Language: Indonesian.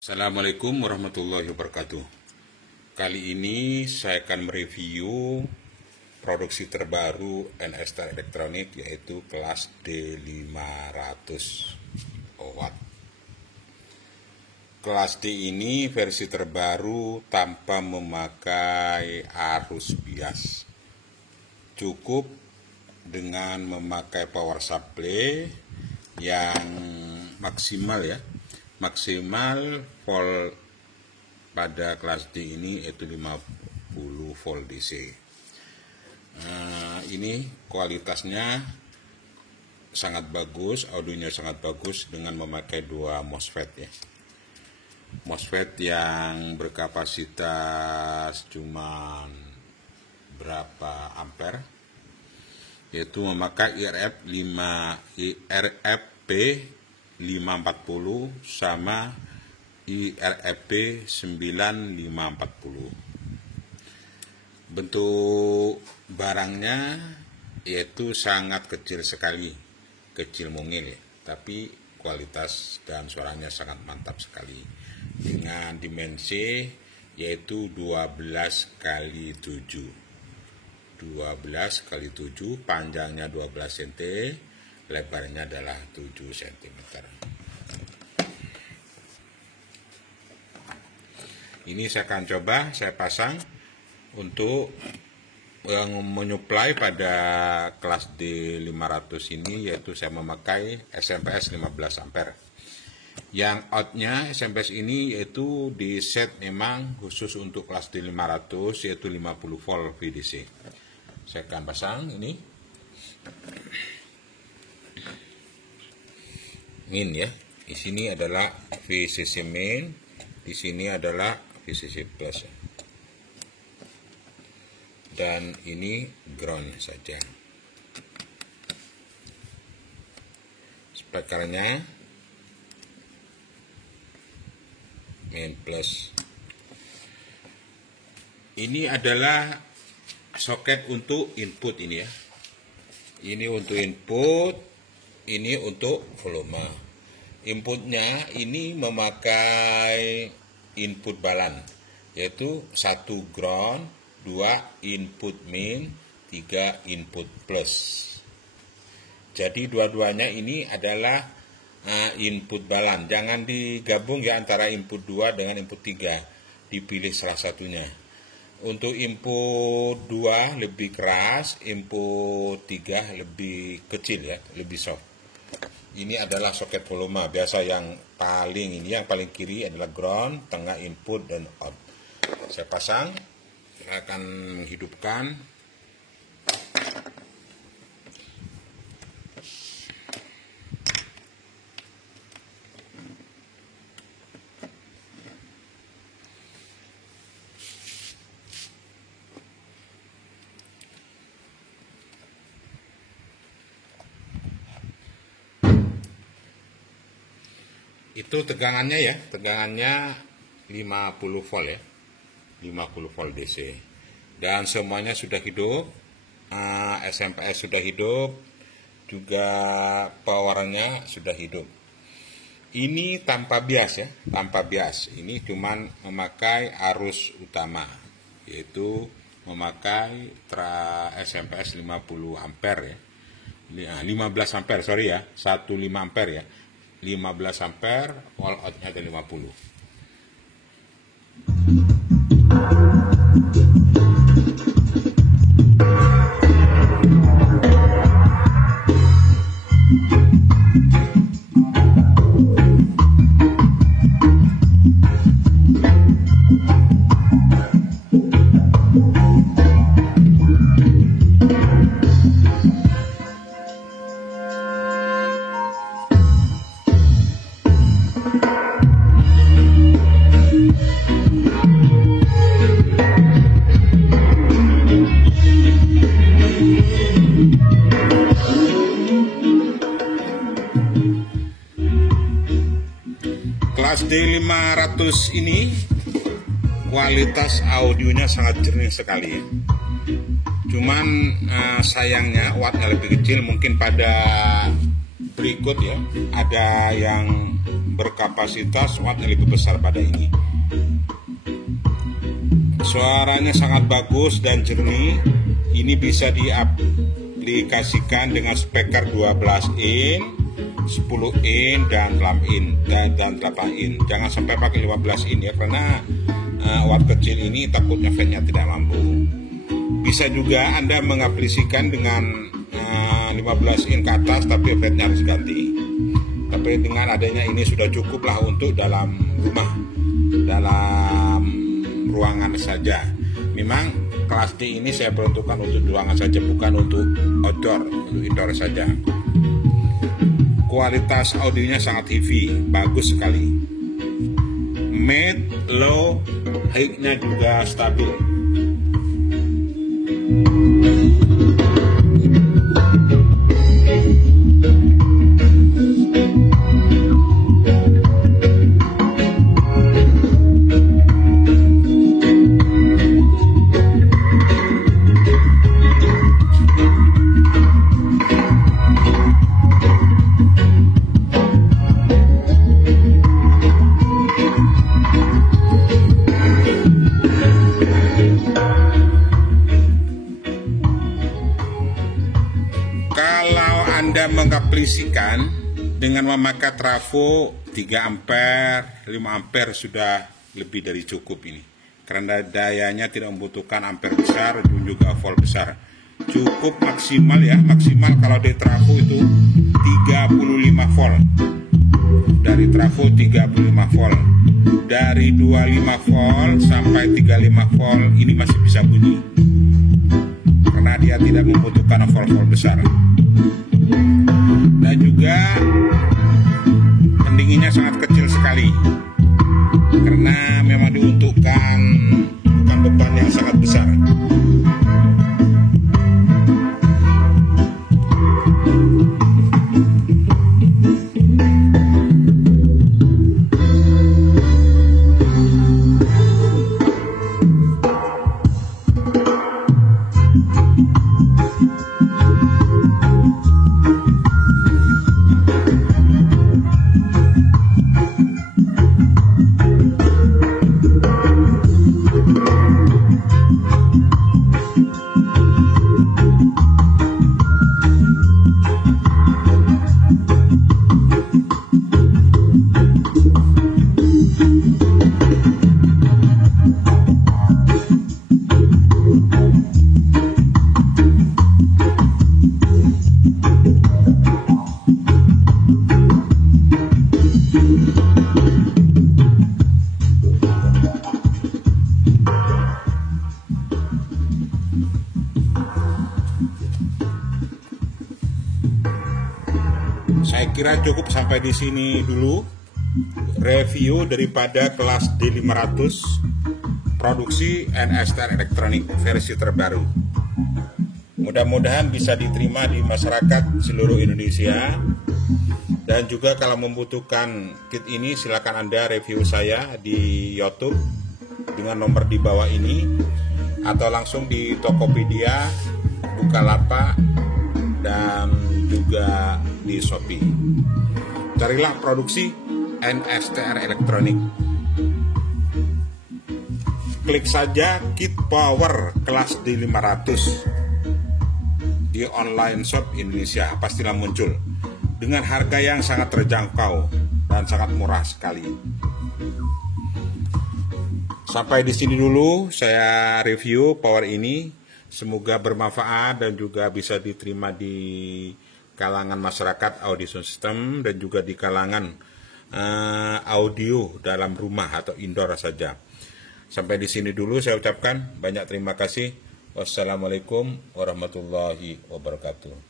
Assalamualaikum warahmatullahi wabarakatuh. Kali ini saya akan mereview produksi terbaru NStar Elektronik, yaitu kelas D500 watt. Kelas D ini versi terbaru tanpa memakai arus bias. Cukup dengan memakai power supply yang maksimal ya. Maksimal volt pada kelas D ini yaitu 50 volt DC. Ini kualitasnya sangat bagus, audionya sangat bagus dengan memakai dua MOSFET ya. MOSFET yang berkapasitas cuman berapa ampere, yaitu memakai IRFP 540 sama IRFP 9540. Bentuk barangnya yaitu sangat kecil sekali, kecil mungil ya, tapi kualitas dan suaranya sangat mantap sekali dengan dimensi yaitu 12 kali 7, panjangnya 12 cm, lebarnya adalah 7 cm. Ini saya akan coba saya pasang untuk yang menyuplai pada kelas D500 ini, yaitu saya memakai SMPS 15 ampere. Yang outnya SMPS ini yaitu di set memang khusus untuk kelas D500, yaitu 50 volt VDC. Saya akan pasang ini. Min ya, di sini adalah VCC main, di sini adalah VCC plus, dan ini ground saja. Speakernya main plus. Ini adalah soket untuk input ini ya. Ini untuk input, ini untuk volume. Inputnya ini memakai input balan, yaitu 1 ground, 2 input min, 3 input plus. Jadi dua-duanya ini adalah input balan. Jangan digabung ya antara input 2 dengan input 3. Dipilih salah satunya. Untuk input 2 lebih keras, input 3 lebih kecil ya, lebih soft. Ini adalah soket volume. Biasa yang paling kiri adalah ground, tengah input dan out. Saya pasang, saya akan menghidupkan. Itu tegangannya ya, tegangannya 50 volt ya, 50 volt DC, dan semuanya sudah hidup. SMPS sudah hidup, juga powernya sudah hidup. Ini tanpa bias ya, tanpa bias. Ini cuman memakai arus utama, yaitu memakai SMPS 50 ampere ya, 15 ampere sorry ya, 15 ampere ya, 15 ampere, wall outnya ada 50. Kelas D500 ini kualitas audionya sangat jernih sekali ya. Cuman sayangnya wattnya lebih kecil. Mungkin pada berikut ya ada yang berkapasitas watt yang lebih besar pada ini. Suaranya sangat bagus dan jernih. Ini bisa diaplikasikan dengan speaker 12 in, 10 in, dan 8 in, dan 8 in. Jangan sampai pakai 15 in ya, karena watt kecil ini takutnya fan-nya tidak mampu. Bisa juga Anda mengaplikasikan dengan 15 in ke atas, tapi fan-nya harus ganti. Tapi dengan adanya ini sudah cukup lah untuk dalam rumah, dalam ruangan saja. Memang kelas D ini saya peruntukkan untuk ruangan saja, bukan untuk outdoor, untuk indoor saja. Kualitas audionya sangat heavy, bagus sekali. Mid, low, high-nya juga stabil. Kalau Anda mengaplikasikan dengan memakai trafo 3 ampere, 5 ampere sudah lebih dari cukup ini. Karena dayanya tidak membutuhkan ampere besar dan juga volt besar. Cukup maksimal ya, maksimal kalau di trafo itu 35 volt. Dari trafo 35 volt. Dari 25 volt sampai 35 volt ini masih bisa bunyi. Karena dia tidak membutuhkan volt-volt besar. Dan juga pendinginnya sangat kecil sekali, karena memang diuntukkan bukan beban yang sangat besar. Saya kira cukup sampai di sini dulu review daripada kelas D500 produksi NSTR Elektronik versi terbaru. Mudah-mudahan bisa diterima di masyarakat seluruh Indonesia. Dan juga kalau membutuhkan kit ini, silakan Anda review saya di YouTube dengan nomor di bawah ini, atau langsung di Tokopedia, Bukalapak, dan juga di Shopee. Carilah produksi NSTR Elektronik. Klik saja kit power kelas D500 di online shop Indonesia, pastilah muncul dengan harga yang sangat terjangkau dan sangat murah sekali. Sampai di sini dulu saya review power ini. Semoga bermanfaat dan juga bisa diterima di kalangan masyarakat audio system dan juga di kalangan audio dalam rumah atau indoor saja. Sampai di sini dulu saya ucapkan banyak terima kasih. Wassalamualaikum warahmatullahi wabarakatuh.